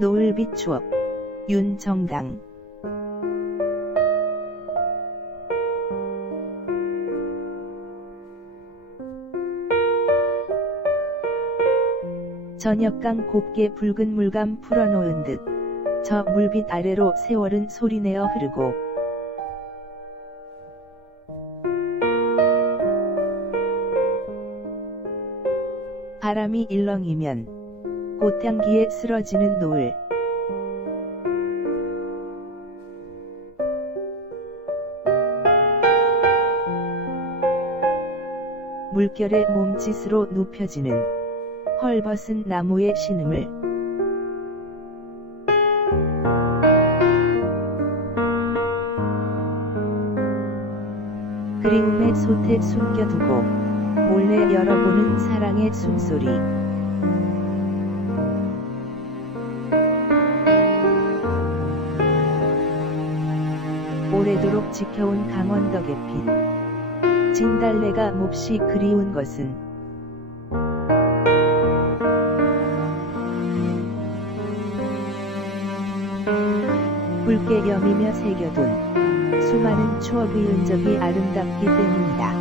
노을빛 추억. 윤정당. 저녁강 곱게 붉은 물감 풀어놓은 듯. 저 물빛 아래로 세월은 소리내어 흐르고. 바람이 일렁이면 꽃향기에 쓰러지는 노을. 물결의 몸짓으로 눕혀지는 헐벗은 나무의 신음을. 그리움의 솥에 숨겨두고 몰래 열어보는 사랑의 숨소리 오래도록 지켜온 강원덕의 빛 진달래가 몹시 그리운 것은 붉게 여미며 새겨둔 수많은 추억의 흔적이 아름답기 때문이다.